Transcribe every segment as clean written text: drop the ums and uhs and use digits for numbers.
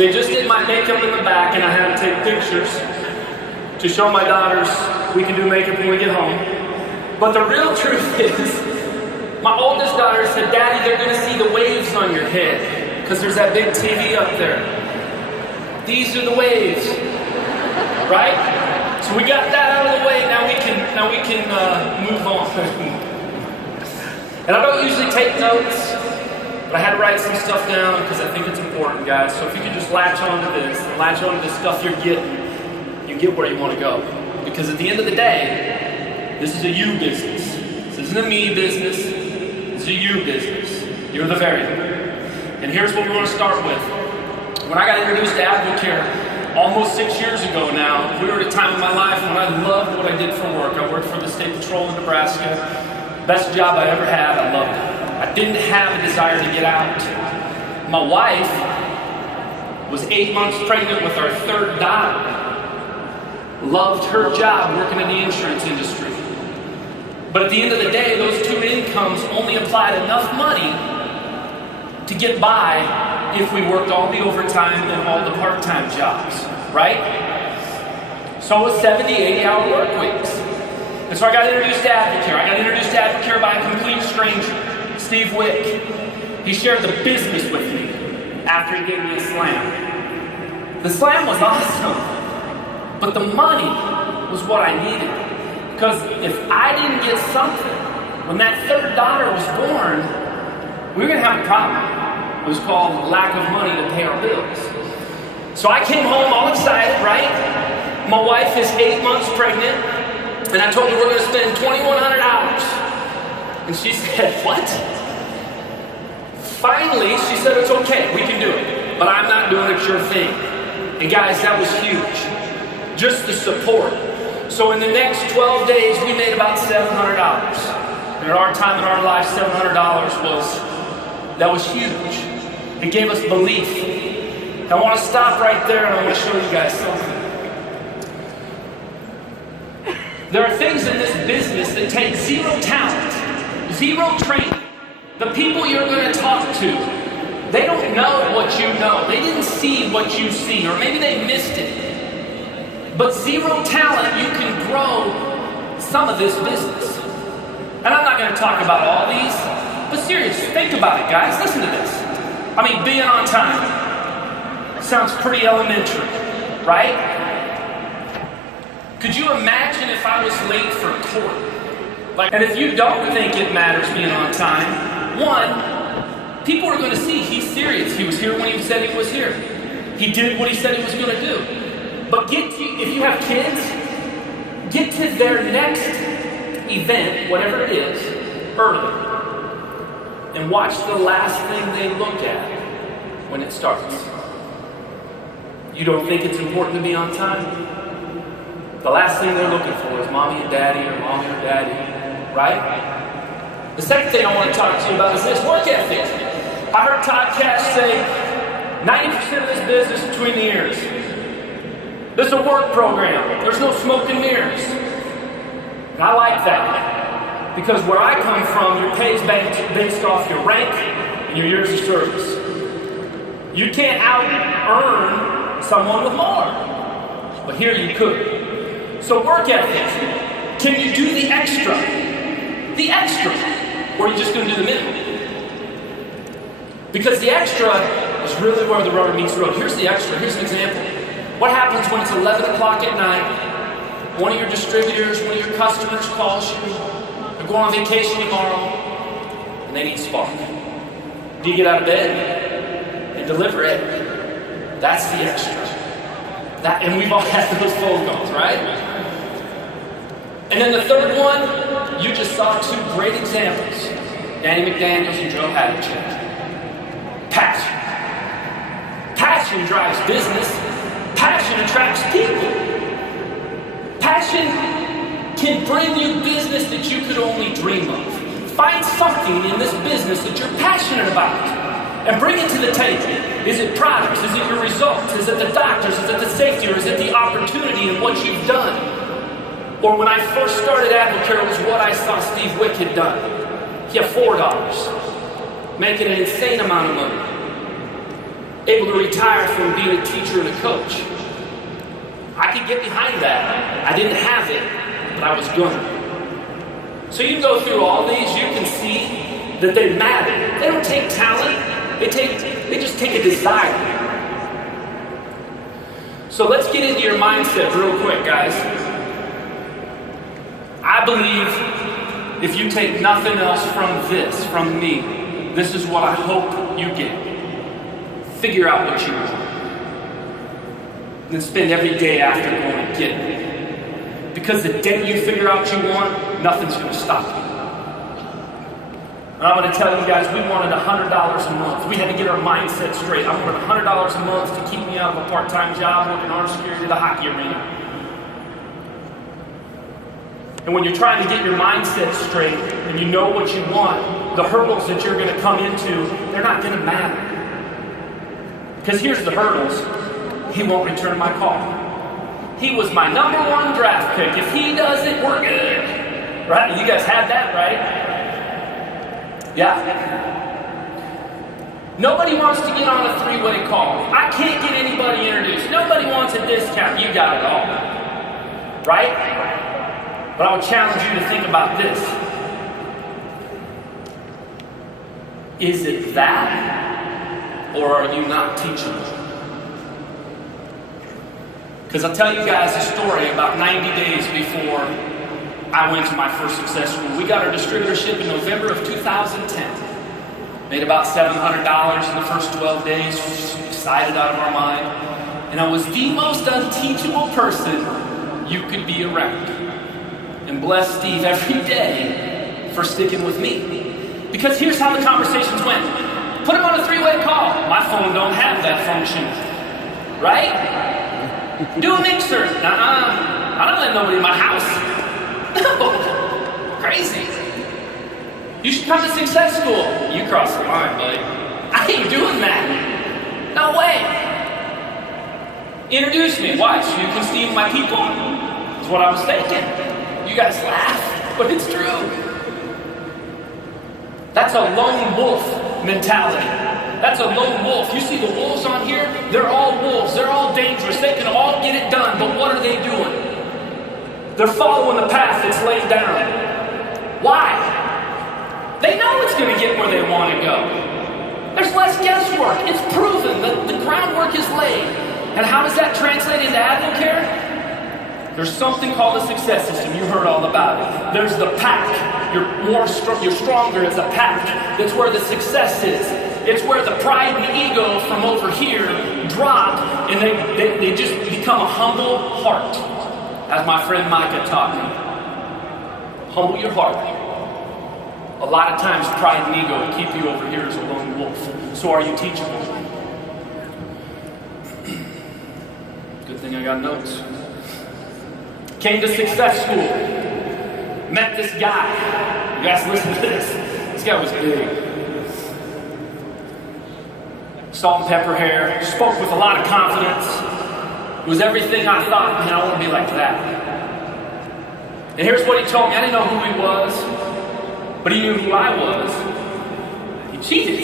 They just did my makeup in the back, and I had to take pictures to show my daughters we can do makeup when we get home. But the real truth is, my oldest daughter said, "Daddy, they're going to see the waves on your head because there's that big TV up there. These are the waves, right?" So we got that out of the way. Now we can move on. And I don't usually take notes, but I had to write some stuff down because I think it's important, guys. So if you could just latch on to this, and latch on to the stuff you're getting, you get where you want to go. Because at the end of the day, this is a you business. This isn't a me business. This is a you business. You're the variable. And here's what we want to start with. When I got introduced to Advocare almost 6 years ago now, we were at a time in my life when I loved what I did for work. I worked for the State Patrol in Nebraska. Best job I ever had. I loved it. I didn't have a desire to get out. My wife was 8 months pregnant with our third daughter. Loved her job working in the insurance industry. But at the end of the day, those two incomes only applied enough money to get by if we worked all the overtime and all the part-time jobs, right? So it was 70, 80-hour work weeks. And so I got introduced to Advocare. I got introduced to Advocare by a complete stranger, Steve Wick. He shared the business with me after he gave me a slam. The slam was awesome, but the money was what I needed. Because if I didn't get something, when that third daughter was born, we were going to have a problem. It was called lack of money to pay our bills. So I came home all excited, right? My wife is 8 months pregnant, and I told her we're going to spend $2,100. And she said, "What?" Finally, she said, "It's okay, we can do it, but I'm not doing it your thing." And guys, that was huge. Just the support. So in the next 12 days, we made about $700. And at our time in our life, $700 was huge. It gave us belief. I want to stop right there and I want to show you guys something. There are things in this business that take zero talent, zero training. The people you're going to talk to, they don't know what you know. They didn't see what you see, or maybe they missed it. But zero talent, you can grow some of this business. And I'm not going to talk about all these, but seriously, think about it, guys. Listen to this. I mean, being on time sounds pretty elementary, right? Could you imagine if I was late for court? And if you don't think it matters being on time, one, people are going to see he's serious. He was here when he said he was here. He did what he said he was going to do. But if you have kids, get to their next event, whatever it is, early. And watch the last thing they look at when it starts. You don't think it's important to be on time? The last thing they're looking for is mommy and daddy, or mommy or daddy, right? The second thing I want to talk to you about is this: work ethic. I heard Todd Cash say 90% of this business is between the ears. This is a work program. There's no smoke and mirrors. And I like that. Because where I come from, your pay is based off your rank and your years of service. You can't out-earn someone with more. But here you could. So work ethic. Can you do the extra? The extra. Or are you just going to do the minimum? Because the extra is really where the rubber meets the road. Here's the extra. Here's an example. What happens when it's 11 o'clock at night, one of your distributors, one of your customers calls you, they're going on vacation tomorrow, and they need spark. Do you get out of bed and deliver it? That's the extra. And we've all had those phone calls, right? And then the third one, you just saw two great examples. Danny McDaniels and Joe Hadachek. Passion. Passion drives business. Passion attracts people. Passion can bring you business that you could only dream of. Find something in this business that you're passionate about and bring it to the table. Is it products? Is it your results? Is it the doctors? Is it the safety? Or is it the opportunity in what you've done? Or when I first started Advocare, it was what I saw Steve Wick had done. He had $4, making an insane amount of money. able to retire from being a teacher and a coach. I could get behind that. I didn't have it, but I was gonna. So you go through all these, you can see that they matter. They don't take talent, they just take a desire. So let's get into your mindset real quick, guys. I believe if you take nothing else from me, this is what I hope you get. Figure out what you want. And then spend every day after going and get it. Because the day you figure out what you want, nothing's going to stop you. And I'm going to tell you guys, we wanted $100 a month. We had to get our mindset straight. I wanted $100 a month to keep me out of a part-time job working armed security at a hockey arena. And when you're trying to get your mindset straight and you know what you want, the hurdles that you're going to come into, they're not going to matter. Because here's the hurdles. He won't return my call. He was my #1 draft pick. If he does it, we're good. Right? You guys had that, right? Yeah. Nobody wants to get on a 3-way call. I can't get anybody introduced. Nobody wants a discount. You got it all. Right? But I would challenge you to think about this. Is it that, or are you not teachable? Because I'll tell you guys a story about 90 days before I went to my first Success School. We got our distributorship in November of 2010. Made about $700 in the first 12 days. Excited out of our mind. And I was the most unteachable person you could be around. And bless Steve every day for sticking with me. Because here's how the conversations went. Put him on a 3-way call. My phone don't have that function. Right? Do a mixer. I don't let nobody in my house. No. Crazy. You should come to Success School. You crossed the line, buddy. I ain't doing that. No way. Introduce me. Why? So you can steal my people? That's what I was thinking. You guys laugh, but it's true. That's a lone wolf mentality. That's a lone wolf. You see the wolves on here? They're all wolves. They're all dangerous. They can all get it done, but what are they doing? They're following the path that's laid down. Why? They know it's going to get where they want to go. There's less guesswork. It's proven that the groundwork is laid. And how does that translate into Advocare? There's something called the success system. You heard all about it. There's the pack. You're stronger as a pack. That's where the success is. It's where the pride and ego from over here drop, and they just become a humble heart. As my friend Micah taught me. Humble your heart. A lot of times pride and ego will keep you over here as a lone wolf. So are you teachable? Good thing I got notes. Came to Success School. Met this guy. You guys listen to this. This guy was big. Salt and pepper hair. Spoke with a lot of confidence. It was everything I thought, man, I want to be like that. And here's what he told me. I didn't know who he was, but he knew who I was. He cheated.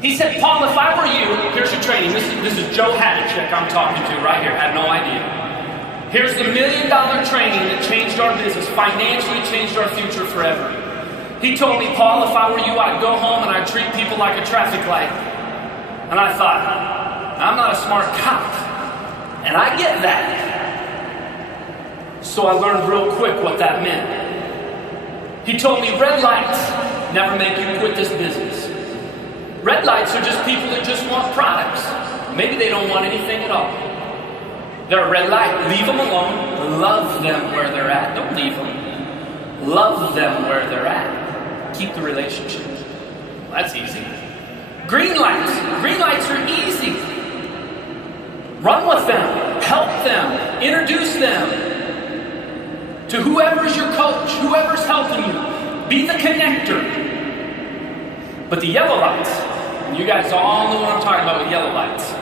He said, Paul, if I were you, here's your training. This is Joe Hadachek I'm talking to right here. I had no idea. Here's the $1 million training that changed our business, financially changed our future forever. He told me, Paul, if I were you, I'd go home and I'd treat people like a traffic light. And I thought, I'm not a smart cop, and I get that. So I learned real quick what that meant. He told me red lights never make you quit this business. Red lights are just people that just want products. Maybe they don't want anything at all. They're a red light. Leave them alone. Love them where they're at. Don't leave them. Love them where they're at. Keep the relationship. Well, that's easy. Green lights. Green lights are easy. Run with them, help them, introduce them to whoever's your coach, whoever's helping you. Be the connector. But the yellow lights, and you guys all know what I'm talking about with yellow lights.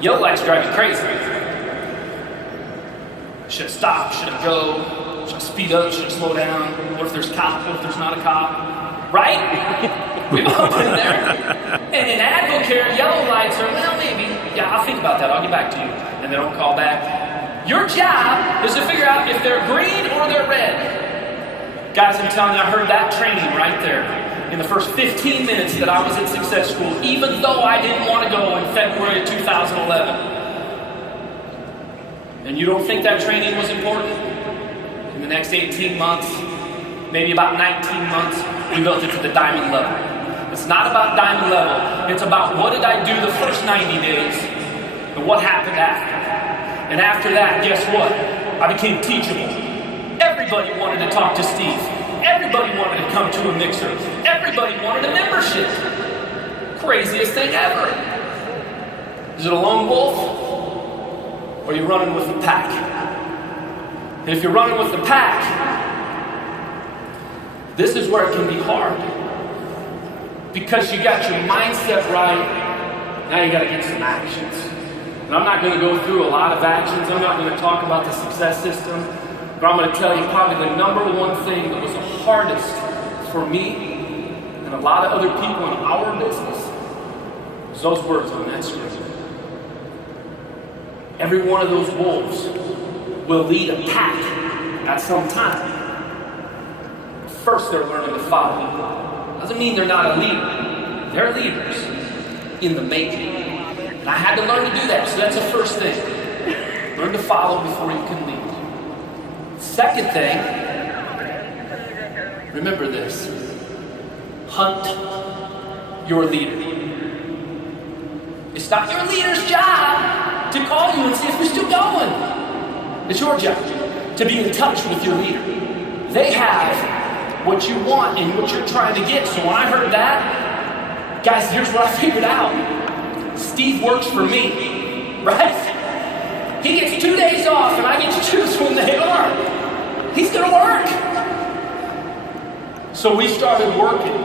Yellow lights drive you crazy. Should I stop? Should I go? Should I speed up? Should I slow down? What if there's a cop? What if there's not a cop? Right? We've all been there. And in Advocare, yellow lights are, well, maybe. Yeah, I'll think about that. I'll get back to you. And they don't call back. Your job is to figure out if they're green or they're red. Guys, I'm telling you, I heard that training right there in the first 15 minutes that I was at Success School, even though I didn't want to go in February of 2011. And you don't think that training was important? In the next 18 months, maybe about 19 months, we built it to the diamond level. It's not about diamond level. It's about what did I do the first 90 days and what happened after. And after that, guess what? I became teachable. Everybody wanted to talk to Steve. Everybody wanted to come to a mixer. Everybody wanted a membership. Craziest thing ever. Is it a lone wolf? Or are you running with the pack? And if you're running with the pack, this is where it can be hard. Because you got your mindset right, now you got to get some actions. And I'm not going to go through a lot of actions. I'm not going to talk about the success system. But I'm going to tell you probably the number one thing that was the hardest for me and a lot of other people in our business was those words on that screen. Every one of those wolves will lead a pack at some time. First, they're learning to follow. Doesn't mean they're not a leader. They're leaders in the making. And I had to learn to do that, so that's the first thing. Learn to follow before you can lead. Second thing, remember this. Hunt your leader. It's not your leader's job to call you and see if you're still going. It's your job to be in touch with your leader. They have what you want and what you're trying to get. So when I heard that, guys, here's what I figured out. Steve works for me, right? He gets 2 days off and I get to choose when they are. He's gonna work. So we started working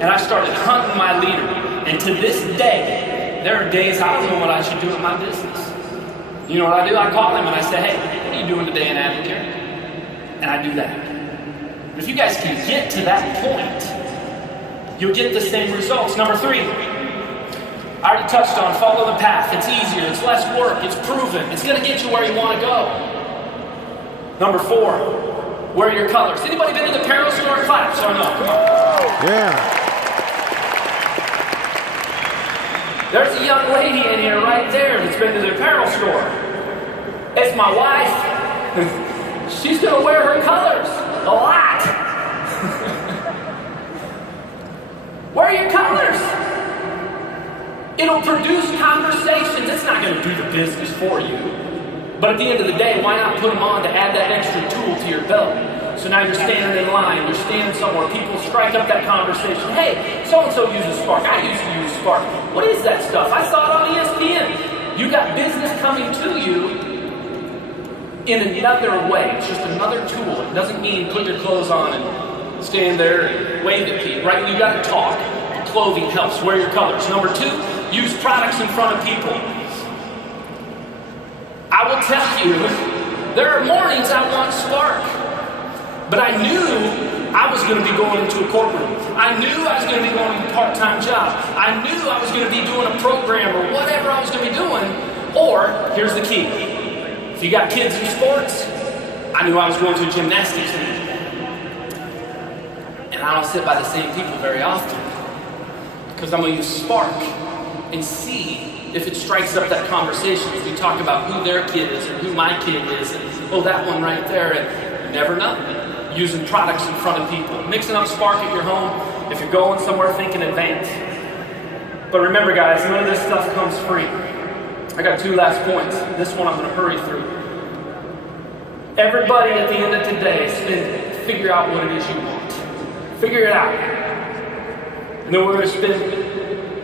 and I started hunting my leader. And to this day, there are days I don't know what I should do in my business. You know what I do? I call him and I say, hey, what are you doing today in Advocare? And I do that. If you guys can get to that point, you'll get the same results. Number 3, I already touched on follow the path. It's easier, it's less work, it's proven. It's gonna get you where you wanna go. Number 4, wear your colors. Anybody been to the apparel store? Claps or no? Come on. Yeah. There's a young lady in here right there that's been to the apparel store. It's my wife. She's gonna wear her colors a lot. Wear your colors. It'll produce conversations. It's not gonna do the business for you. But at the end of the day, why not put them on to add that extra tool to your belt? So now you're standing in line, you're standing somewhere, people strike up that conversation. Hey, so-and-so uses Spark, I used to use Spark. What is that stuff? I saw it on ESPN. You got business coming to you in another way. It's just another tool. It doesn't mean put your clothes on and stand there and wave at people, right? You got to talk. The clothing helps. Wear your colors. Number 2, use products in front of people. I will tell you, there are mornings I want Spark. But I knew I was going to be going into a courtroom. I knew I was going to be going to a part-time job. I knew I was going to be doing a program or whatever I was going to be doing. Or, here's the key. If you got kids in sports, I knew I was going to a gymnastics meet. And I don't sit by the same people very often. Because I'm going to use Spark and see if it strikes up that conversation. If we talk about who their kid is or who my kid is. And, oh, that one right there. And you never know. Using products in front of people. Mixing up Spark at your home. If you're going somewhere, think in advance. But remember, guys, none of this stuff comes free. I got 2 last points. This one I'm going to hurry through. Everybody at the end of today, figure out what it is you want. Figure it out. And then we're going to spend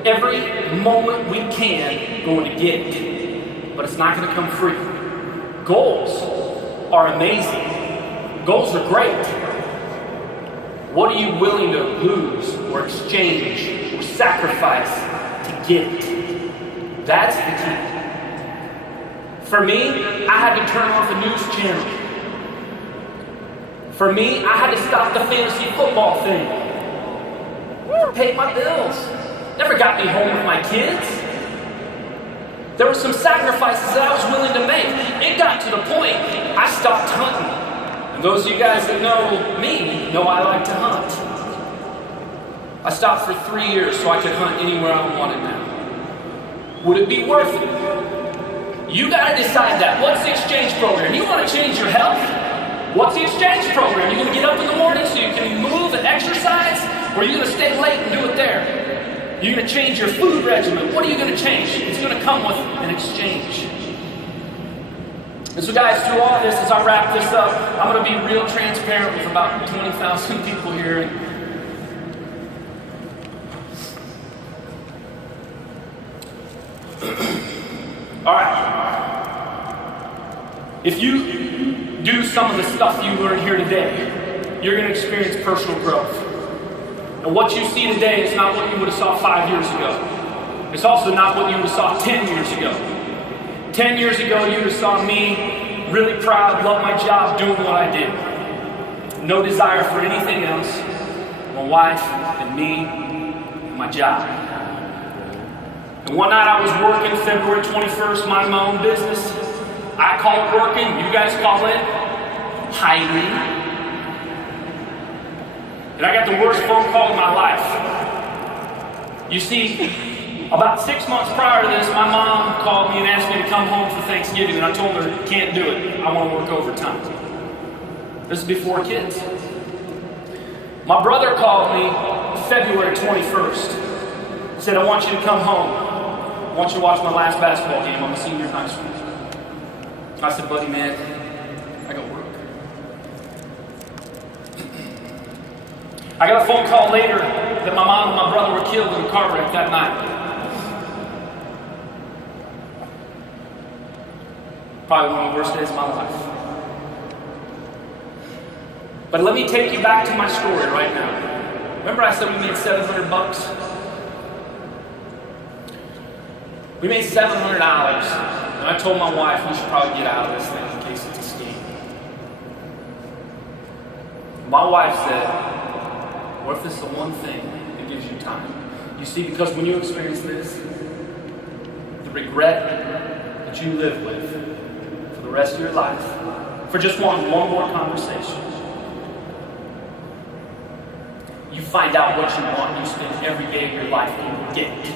every moment we can going to get it. But it's not going to come free. Goals are amazing. Goals are great. What are you willing to lose or exchange or sacrifice to get it? That's the key. For me, I had to turn off the news channel. For me, I had to stop the fantasy football thing. Never paid my bills. Never got me home with my kids. There were some sacrifices that I was willing to make. It got to the point I stopped hunting. And those of you guys that know me know I like to hunt. I stopped for 3 years so I could hunt anywhere I wanted now. Would it be worth it? You got to decide that. What's the exchange program? You want to change your health? What's the exchange program? You're going to get up in the morning so you can move and exercise? Or are you going to stay late and do it there? You're going to change your food regimen. What are you going to change? It's going to come with an exchange. And so guys, through all this, as I wrap this up, I'm going to be real transparent with about 20,000 people here. All right. If you do some of the stuff you learned here today, you're going to experience personal growth. And what you see today is not what you would have saw 5 years ago. It's also not what you would have saw 10 years ago. 10 years ago, you would have saw me really proud, love my job, doing what I did. No desire for anything else. My wife and me and my job. And one night I was working, February 21st, minding my own business. I call it working, you guys call it hiding. And I got the worst phone call of my life. You see, about 6 months prior to this, my mom called me and asked me to come home for Thanksgiving, and I told her, can't do it, I want to work overtime. This is before kids. My brother called me February 21st, said, I want you to come home. I want you to watch my last basketball game. I'm a senior in high school. I said, buddy, man, I got work. I got a phone call later that my mom and my brother were killed in a car wreck that night. Probably one of the worst days of my life. But let me take you back to my story right now. Remember I said we made $700? We made $700, and I told my wife we should probably get out of this thing in case it's a scheme. My wife said, what if it's the one thing that gives you time? You see, because when you experience this, the regret that you live with for the rest of your life, for just one more conversation, you find out what you want and you spend every day of your life to get it.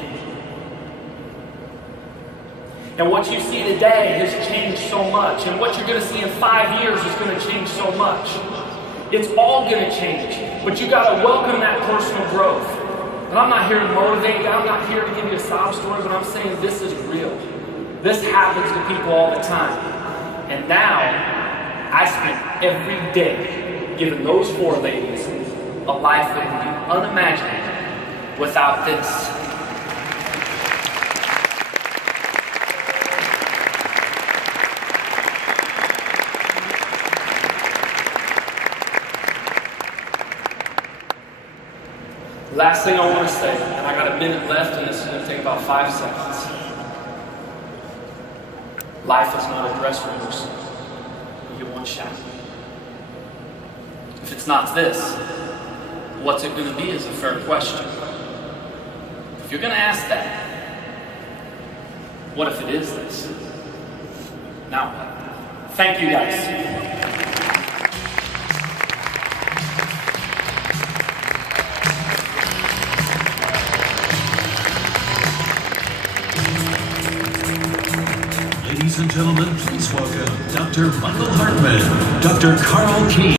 And what you see today has changed so much, and what you're going to see in 5 years is going to change so much. It's all going to change, but you got to welcome that personal growth. And I'm not here to motivate you, I'm not here to give you a sob story, but I'm saying this is real. This happens to people all the time. And now, I spend every day giving those 4 ladies a life that would be unimaginable without this. Last thing I want to say, and I got a minute left, and this is going to take about 5 seconds. Life is not a dress rehearsal. You get one shot. If it's not this, what's it going to be is a fair question. If you're going to ask that, what if it is this? Now what? Thank you guys. Ladies and gentlemen, please welcome Dr. Michael Hartman, Dr. Carl Key.